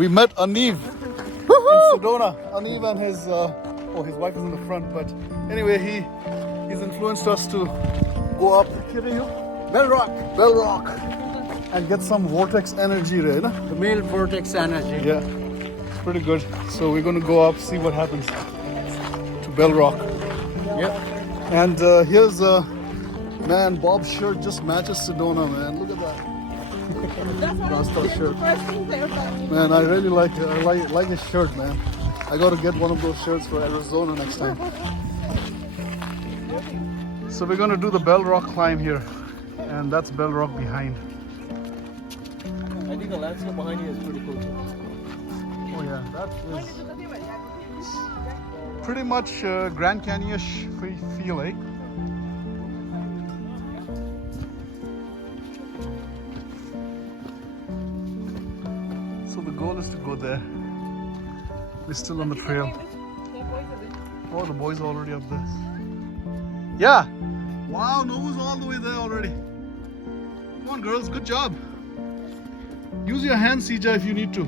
We met Aniv in Sedona. Aniv and his wife is in the front, but anyway, he's influenced us to go up Bell Rock and get some vortex energy, right? The male vortex energy. Yeah, it's pretty good. So we're going to go up, see what happens to Bell Rock. Yep. And here's man, Bob's shirt just matches Sedona, man. Look at that. Rasta shirt. Man, I really like it. I like his shirt, man. I got to get one of those shirts for Arizona next time. So we're going to do the Bell Rock climb here. And that's Bell Rock behind. I think the landscape behind you is pretty cool too. Oh yeah, that is pretty much Grand Canyon-ish feel, eh? So the goal is to go there. We're still on the trail. Oh, the boys are already up there. Yeah! Wow, Nova's all the way there already. Come on, girls, good job. Use your hands, Sija, if you need to.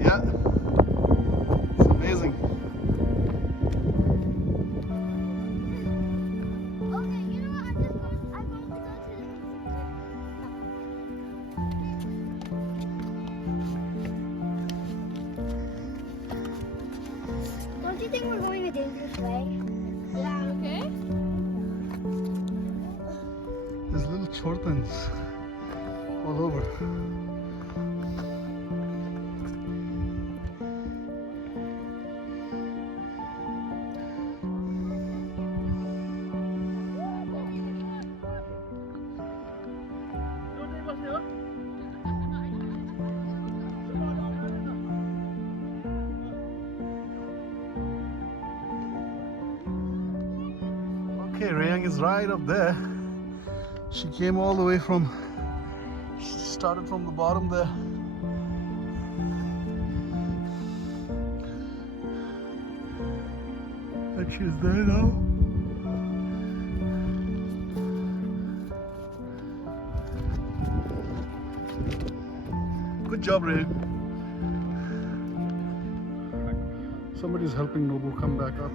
Yeah, it's amazing. Don't you think we're going a dangerous way? Yeah, okay. There's little chortans all over. Okay, Rayang is right up there. She came all the way from, she started from the bottom there. And she's there now. Good job, Rayang. Somebody's helping Nobu come back up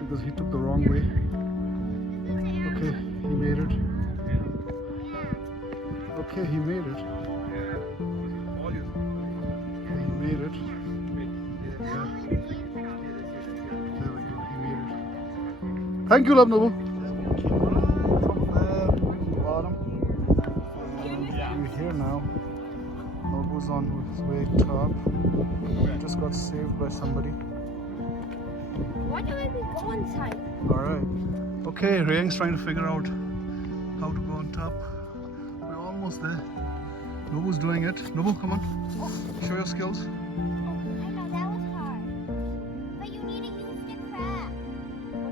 because he took the wrong way. Okay, he made it. Okay, he made it. Okay, he made it. Yeah. There we go, he made it. Thank you, love Nobu. From there to the bottom. And we're here now. Nobu's on his way top. Just got saved by somebody. Why don't we go inside? Alright. Okay, Rayang's trying to figure out how to go on top. We're almost there. Nobu's doing it. Nobu, come on. Show your skills. Oh, I know, that was hard. But you need to use the crack.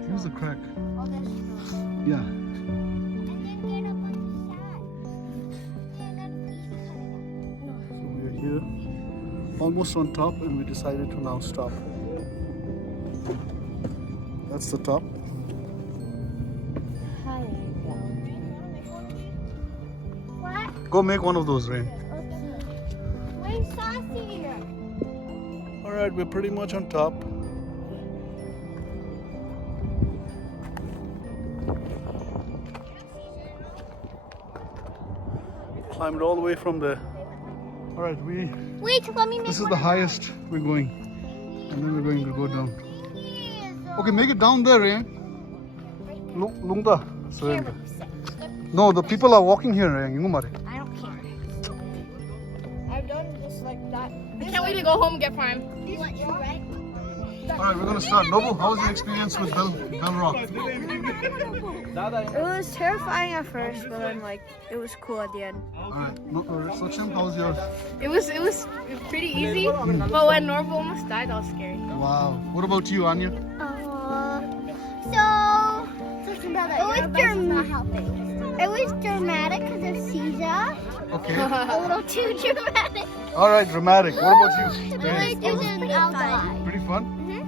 Use the crack. Oh, that's true. Yeah. And then get up on the side. And then So we're here. Almost on top, and we decided to now stop. That's the top. What? Go make one of those, Rain. Okay. Where's Saucy? Alright, we're pretty much on top. Climbed all the way from there. Alright, Wait, let me make this is one the of highest we're going. And then we're going to go down. these. Okay, make it down there, Rain. Lungta. Here, No, the people are walking here, Rain. I don't care. I've done this like that. I can't wait to go home and get farm. What, you're right? Alright, we're gonna start. Nobu, how was your experience with Bell Rock? It was terrifying at first, but then like it was cool at the end. Alright, no, Sachin, how was yours? It was pretty easy, but when Norval almost died, that was scary. Wow. What about you, Anya? It was dramatic because of Caesar. Okay. A little too dramatic. Alright, dramatic. What about you? It was pretty fun. Pretty fun?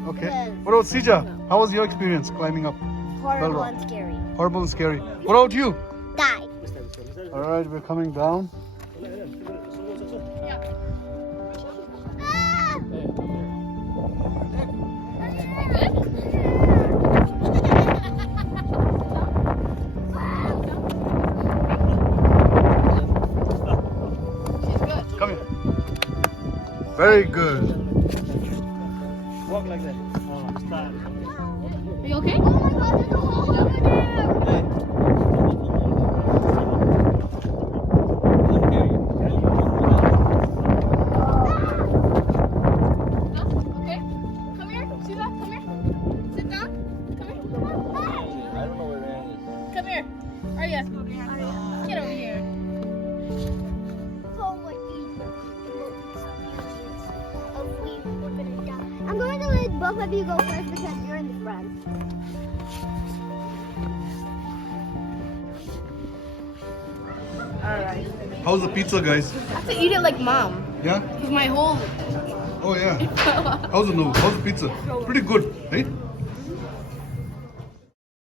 Okay. What about Sija? How was your experience climbing up? horrible Well, and scary. Horrible and scary. What about you? Die. Alright, we're coming down. Come here. Very good. Walk like that. Are you okay? Oh my god, there's a hole over there. Okay. Come here. See that? Come here. Sit down. Come here. I don't know where Ryan is. Come here. Arya. Get over here. Oh, what these oh, we were gonna die. I'm going to let both of you go first because you're in the front. Alright. How's the pizza, guys? I have to eat it like mom. Yeah? Cause my whole Oh yeah. How's the pizza? Pretty good, right?